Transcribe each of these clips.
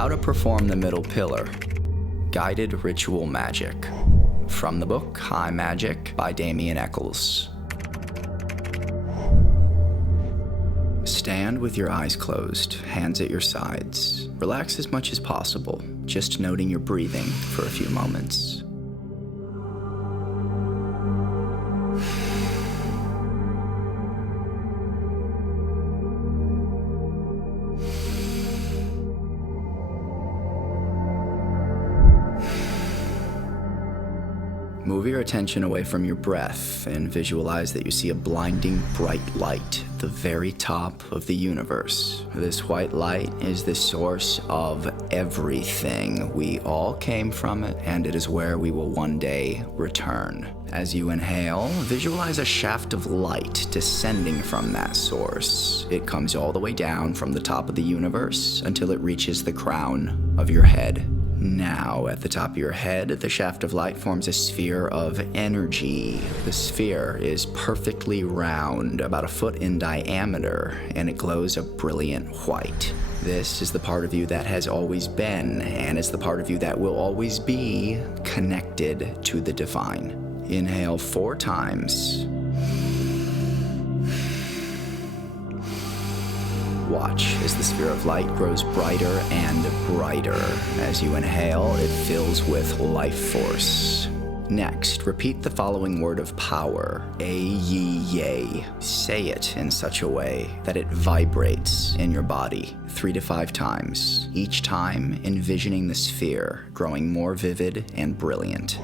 How to Perform the Middle Pillar, Guided Ritual Magic, from the book High Magick by Damien Eccles. Stand with your eyes closed, hands at your sides. Relax as much as possible, just noting your breathing for a few moments. Move your attention away from your breath and visualize that you see a blinding bright light at the very top of the universe. This white light is the source of everything. We all came from it, and it is where we will one day return. As you inhale, visualize a shaft of light descending from that source. It comes all the way down from the top of the universe until it reaches the crown of your head. Now, at the top of your head, the shaft of light forms a sphere of energy. The sphere is perfectly round, about a foot in diameter, and it glows a brilliant white. This is the part of you that has always been, and is the part of you that will always be, connected to the divine. Inhale 4 times. Watch as the sphere of light grows brighter and brighter. As you inhale, it fills with life force. Next, repeat the following word of power, A-ye-yay. Say it in such a way that it vibrates in your body 3 to 5 times, each time envisioning the sphere growing more vivid and brilliant.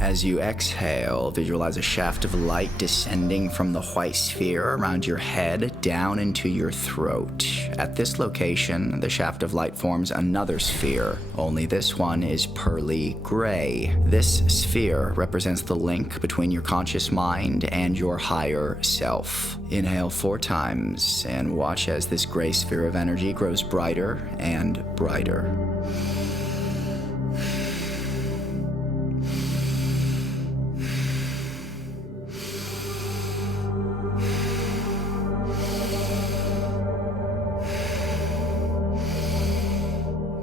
As you exhale, visualize a shaft of light descending from the white sphere around your head down into your throat. At this location, the shaft of light forms another sphere, only this one is pearly gray. This sphere represents the link between your conscious mind and your higher self. Inhale 4 times and watch as this gray sphere of energy grows brighter and brighter.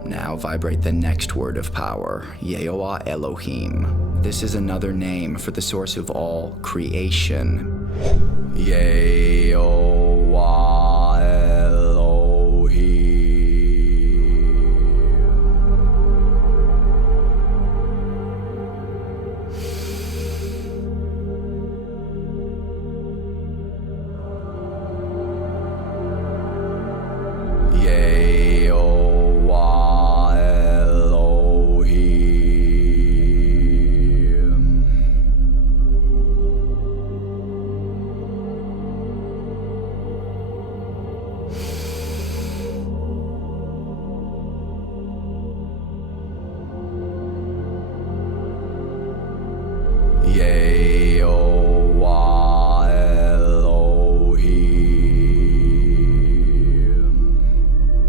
Now vibrate the next word of power, Yehovah Elohim. This is another name for the source of all creation. Yehovah Elohim.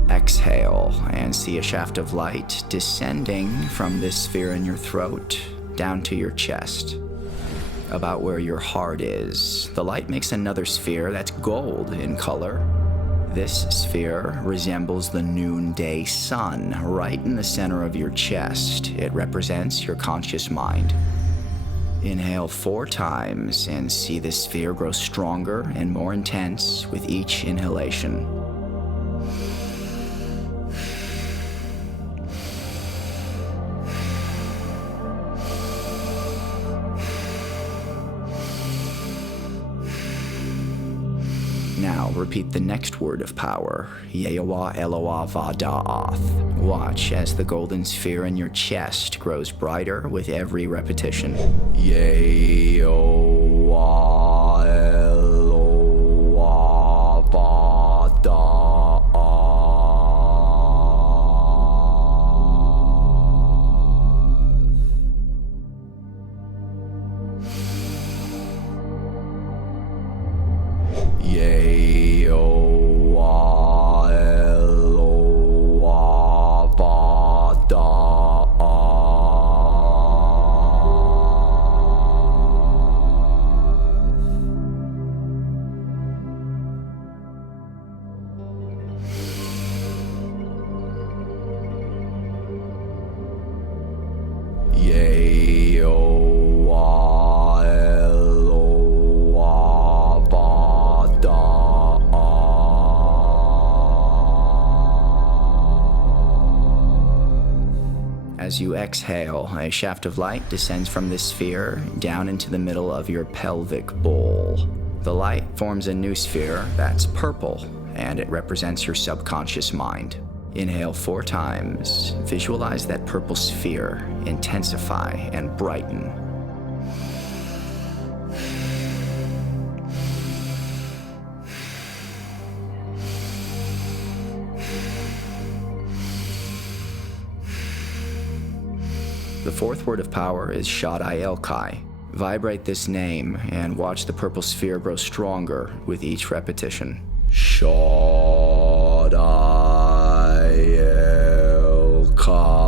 Exhale and see a shaft of light descending from this sphere in your throat down to your chest, about where your heart is. The light makes another sphere that's gold in color. This sphere resembles the noonday sun right in the center of your chest. It represents your conscious mind. Inhale 4 times and see this sphere grow stronger and more intense with each inhalation. Now repeat the next word of power, Yeowa Eloah Vada'ath. Watch as the golden sphere in your chest grows brighter with every repetition. Yeowa Eloah Vada'ath. As you exhale, a shaft of light descends from the sphere down into the middle of your pelvic bowl. The light forms a new sphere that's purple, and it represents your subconscious mind. Inhale 4 times. Visualize that purple sphere intensify and brighten. The fourth word of power is Shaddai Elkai. Vibrate this name and watch the purple sphere grow stronger with each repetition. Shaddai Elkai.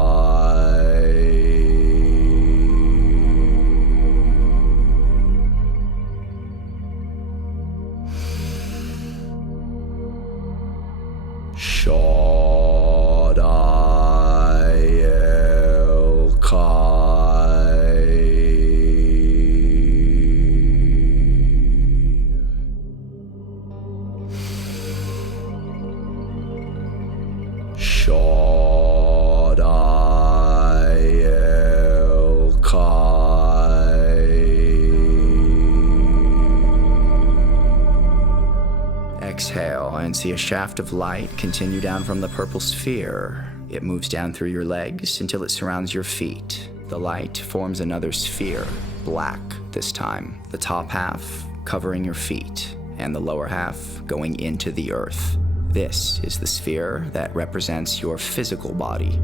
Exhale and see a shaft of light continue down from the purple sphere. It moves down through your legs until it surrounds your feet. The light forms another sphere, black this time. The top half covering your feet, and the lower half going into the earth. This is the sphere that represents your physical body.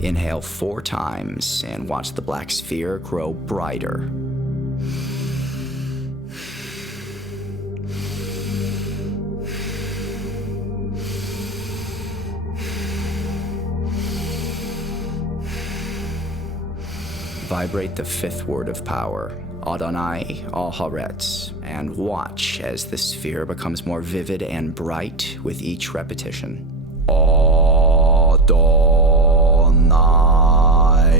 Inhale 4 times and watch the black sphere grow brighter. Vibrate the fifth word of power, Adonai Al-Haaretz, and watch as the sphere becomes more vivid and bright with each repetition. Adonai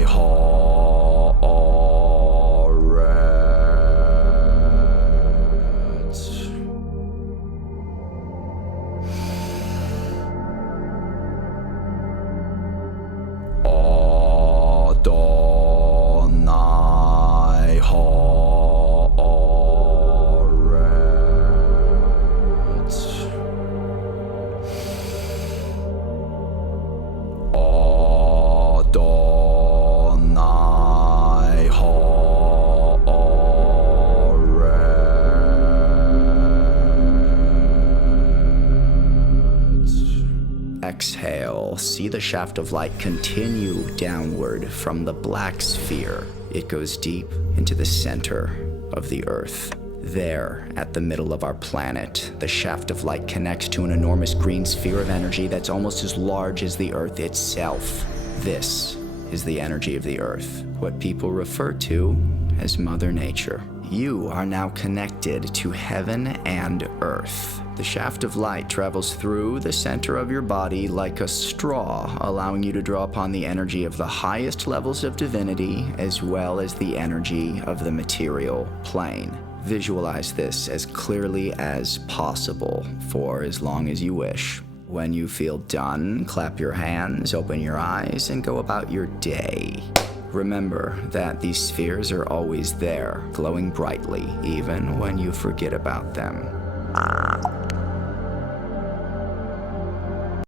Haaretz. Exhale, see the shaft of light continue downward from the black sphere. It goes deep into the center of the earth. There, at the middle of our planet, the shaft of light connects to an enormous green sphere of energy that's almost as large as the earth itself. This is the energy of the earth, what people refer to as Mother Nature. You are now connected to heaven and earth. The shaft of light travels through the center of your body like a straw, allowing you to draw upon the energy of the highest levels of divinity as well as the energy of the material plane. Visualize this as clearly as possible for as long as you wish. When you feel done, clap your hands, open your eyes, and go about your day. Remember that these spheres are always there, glowing brightly, even when you forget about them.